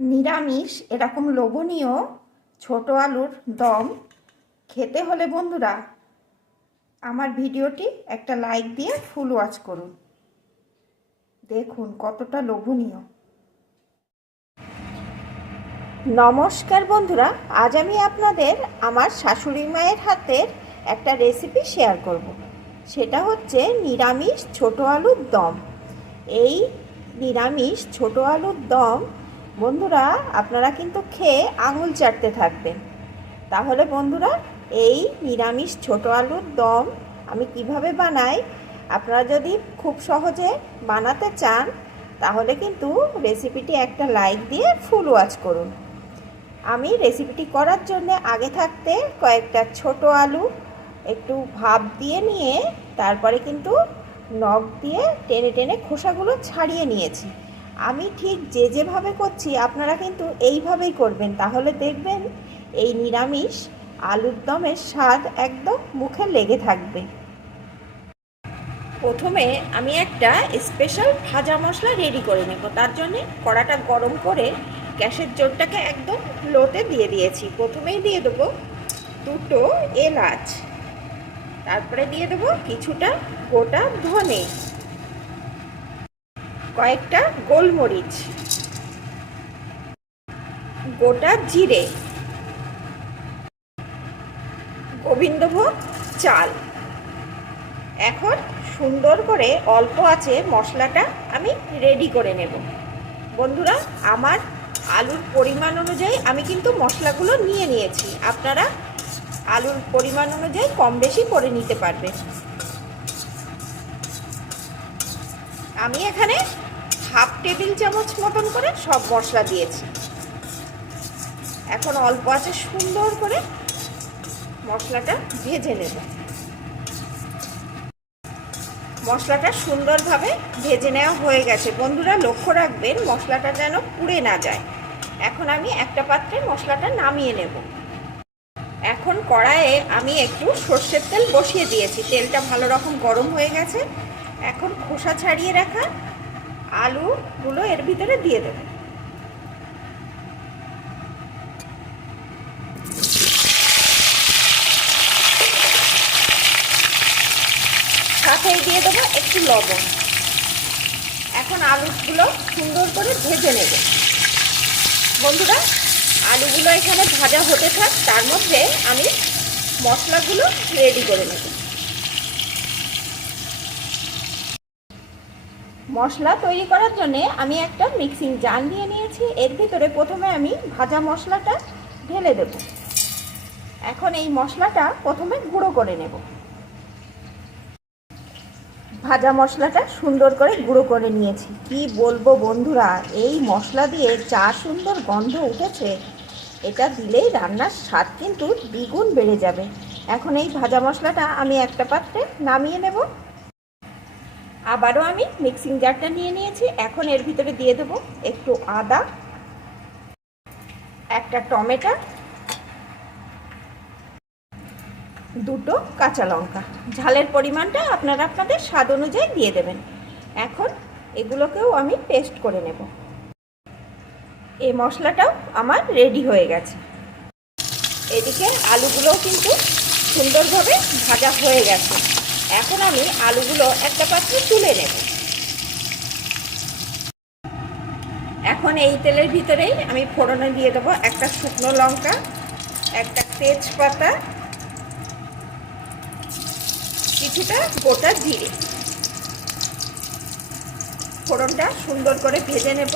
নিরামিষ, এরকম লোভনীয় ছোট আলুর দম খেতে হলে বন্ধুরা আমার ভিডিওটি একটা লাইক দিয়ে ফুল ওয়াচ করুন। দেখুন কতটা লোভনীয়। নমস্কার বন্ধুরা, আজ আমি আপনাদের আমার শাশুড়ি মায়ের হাতের একটা রেসিপি শেয়ার করব। সেটা হচ্ছে নিরামিষ ছোট আলুর দম। এই নিরামিষ ছোট আলুর দম বন্ধুরা, আপনারা কিন্তু খেয়ে আঙুল চাটতে থাকবেন। তাহলে বন্ধুরা, এই নিরামিষ ছোট আলুর দম আমি কীভাবে বানাই, আপনারা যদি খুব সহজে বানাতে চান, তাহলে কিন্তু রেসিপিটি একটা লাইক দিয়ে ফুল ওয়াচ করুন। আমি রেসিপিটি করার জন্য আগে থাকতে কয়েকটা ছোট আলু একটু ভাপ দিয়ে নিয়ে, তারপরে কিন্তু নখ দিয়ে টেনে টেনে খোসাগুলো ছাড়িয়ে নিয়েছি। আমি ঠিক যে যেভাবে করছি, আপনারা কিন্তু এইভাবেই করবেন। তাহলে দেখবেন এই নিরামিষ আলুর দমের স্বাদ একদম মুখে লেগে থাকবে। প্রথমে আমি একটা স্পেশাল ভাজা মশলা রেডি করে নেব। তার জন্যে কড়াটা গরম করে গ্যাসের জোরটাকে একদম লোতে দিয়ে দিয়েছি। প্রথমেই দিয়ে দেবো দুটো এলাচ। তারপরে দিয়ে দেবো কিছুটা গোটা ধনে। কয়েকটা গোলমরিচ। গোটা জিরে। গোবিন্দভোগ চাল। এখন সুন্দর করে অল্প আছে মশলাটা আমি রেডি করে নেব। বন্ধুরা, আমার আলুর পরিমাণ অনুযায়ী আমি কিন্তু মশলাগুলো নিয়ে নিয়েছি। আপনারা আলুর পরিমাণ অনুযায়ী কম বেশি করে নিতে পারবেন। আমি এখানে হাফ টেবিল চামচ মতন করে সব মশলা দিয়েছি। এখন অল্প আছে সুন্দর করে মশলাটা ভেজে নেব। মশলাটা সুন্দরভাবে ভেজে নেওয়া হয়ে গেছে। বন্ধুরা, লক্ষ্য রাখবেন, মশলাটা যেন পুড়ে না যায়। এখন আমি একটা পাত্রে মশলাটা নামিয়ে নেব। এখন কড়াইয়ে আমি একটু সর্ষের তেল বসিয়ে দিয়েছি। তেলটা ভালো রকম গরম হয়ে গেছে। এখন খোসা ছাড়িয়ে রাখা আলুগুলো এর ভিতরে দিয়ে দেবো। সাথেই দিয়ে দেবো একটু লবণ। এখন আলুগুলো সুন্দর করে ভেজে নেব। বন্ধুরা, আলুগুলো এখানে ভাজা হতে থাক, তার মধ্যে আমি মশলাগুলো রেডি করে নেব। মশলা তৈরি করার জন্যে আমি একটা মিক্সিং জার নিয়ে নিয়েছি। এর ভিতরে প্রথমে আমি ভাজা মশলাটা ঢেলে দেব। এখন এই মশলাটা প্রথমে গুঁড়ো করে নেব। ভাজা মশলাটা সুন্দর করে গুঁড়ো করে নিয়েছি। কি বলব বন্ধুরা, এই মশলা দিয়ে যা সুন্দর গন্ধ উঠেছে। এটা দিলেই রান্নার স্বাদ কিন্তু দ্বিগুণ বেড়ে যাবে। এখন এই ভাজা মশলাটা আমি একটা পাত্রে নামিয়ে নেব। আবারও আমি মিক্সিং জারটা নিয়ে নিয়েছি। এখন এর ভিতরে দিয়ে দেব একটু আদা, একটা টমেটো, দুটো কাঁচা লঙ্কা। ঝালের পরিমাণটা আপনারা আপনাদের স্বাদ অনুযায়ী দিয়ে দেবেন। এখন এগুলোকেও আমি পেস্ট করে নেব। এই মশলাটাও আমার রেডি হয়ে গেছে। এদিকে আলুগুলোও কিন্তু সুন্দরভাবে ভাজা হয়ে গেছে। এখন আমি আলুগুলো একটা পাত্রে তুলে নেব। এখন এই তেলের ভিতরেই আমি ফোড়নে দিয়ে দেবো একটা শুকনো লঙ্কা, একটা তেজপাতা, কিছুটা গোটা জিরে। ফোড়নটা সুন্দর করে ভেজে নেব।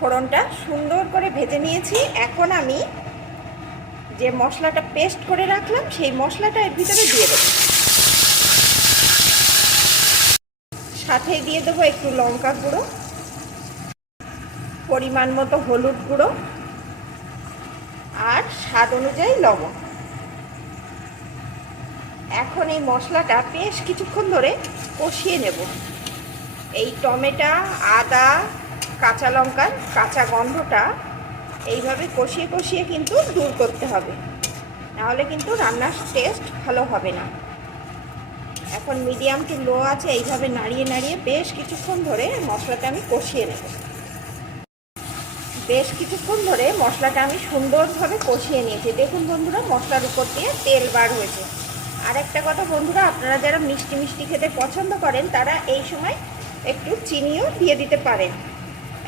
ফোড়নটা সুন্দর করে ভেজে নিয়েছি। এখন আমি যে মশলাটা পেস্ট করে রাখলাম, সেই মশলাটা এর ভিতরে দিয়ে দেবো। সাথে দিয়ে দেবো একটু লঙ্কা গুঁড়ো, পরিমাণ মতো হলুদ গুঁড়ো, আর স্বাদ অনুযায়ী লবণ। এখন এই মশলাটা বেশ কিছুক্ষণ ধরে কষিয়ে নেব। এই টমেটো, আদা, কাঁচা লঙ্কার কাঁচা গন্ধটা এইভাবে কষিয়ে কষিয়ে কিন্তু দূর করতে হবে। নাহলে কিন্তু রান্নার টেস্ট ভালো হবে না। এখন মিডিয়াম টু লো আছে, এইভাবে নাড়িয়ে নাড়িয়ে বেশ কিছুক্ষণ ধরে মশলাটা আমি কষিয়ে নেব। বেশ কিছুক্ষণ ধরে মশলাটা আমি সুন্দরভাবে কষিয়ে নিয়েছি। দেখুন বন্ধুরা, মশলার উপর দিয়ে তেল বার হয়েছে। আর একটা কথা বন্ধুরা, আপনারা যারা মিষ্টি মিষ্টি খেতে পছন্দ করেন, তারা এই সময় একটু চিনিও দিয়ে দিতে পারেন।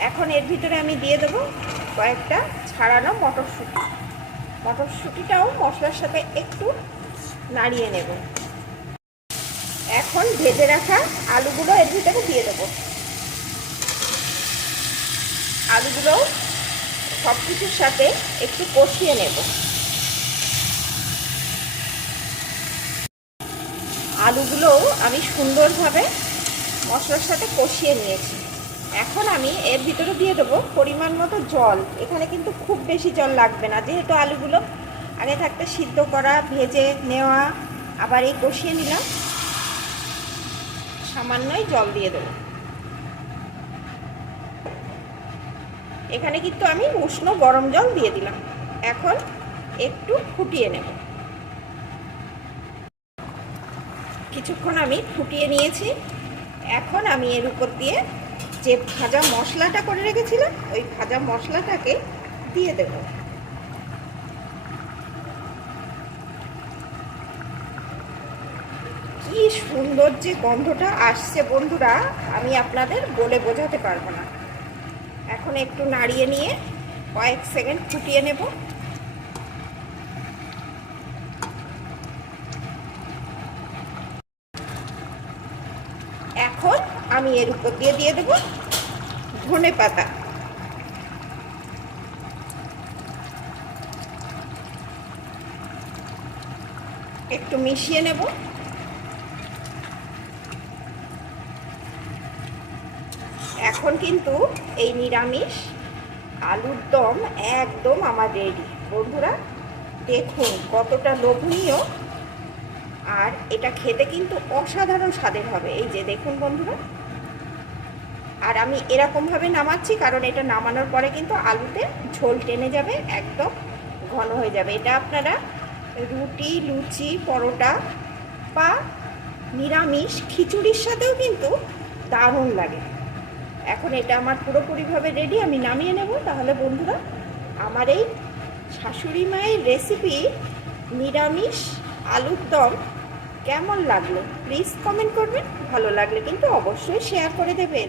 এখন এর ভিতরে আমি দিয়ে দেবো কয়েকটা ছাড়ানো মটরশুঁটি। মটরশুঁটিটাও মশলার সাথে একটু নাড়িয়ে নেব। এখন ভেজে রাখা আলুগুলো এর ভিতরে দিয়ে দেবো। আলুগুলো সব কিছুর সাথে একটু কষিয়ে নেব। আলুগুলোও আমি সুন্দরভাবে মশলার সাথে কষিয়ে নিয়েছি। এখন আমি এর ভিতরে দিয়ে দেবো পরিমাণ মতো জল। এখানে কিন্তু খুব বেশি জল লাগবে না, যেহেতু আলুগুলো আগে থাকতে সিদ্ধ করা, ভেজে নেওয়া, আবার এই কষিয়ে নিলাম। সামান্যই জল দিয়ে দেবো। এখানে কিন্তু আমি উষ্ণ গরম জল দিয়ে দিলাম। এখন একটু ফুটিয়ে নেব। কিছুক্ষণ আমি ফুটিয়ে নিয়েছি। এখন আমি এর উপর দিয়ে যে ভাজা মশলাটা করে রেখেছিলাম, ওই ভাজা মশলাটাকে দিয়ে দেব। কি সুন্দর যে গন্ধটা আসছে বন্ধুরা, আমি আপনাদের বলে বোঝাতে পারব না। এখন একটু নাড়িয়ে নিয়ে কয়েক সেকেন্ড ফুটিয়ে নেব। এখন আমি এর উপর দিয়ে দিয়ে দেবো ধনে পাতা। একটু মিশিয়ে নেব। এখন কিন্তু এই নিরামিষ আলুর দম একদম আমার রেডি। বন্ধুরা, দেখুন কতটা লোভনীয়। আর এটা খেতে কিন্তু অসাধারণ স্বাদের হবে। এই যে দেখুন বন্ধুরা আর আমি এরকমভাবে নামাচ্ছি, কারণ এটা নামানোর পরে কিন্তু আলুতে ঝোল টেনে যাবে, একদম ঘন হয়ে যাবে। এটা আপনারা রুটি, লুচি, পরোটা বা নিরামিষ খিচুড়ির সাথেও কিন্তু দারুণ লাগে। এখন এটা আমার পুরোপুরিভাবে রেডি আমি নামিয়ে নেব। তাহলে বন্ধুরা, আমার এই শাশুড়ি মায়ের রেসিপি নিরামিষ আলুর দম কেমন লাগল? প্লিজ কমেন্ট করবেন। ভালো লাগলে কিন্তু অবশ্যই শেয়ার করে দেবেন।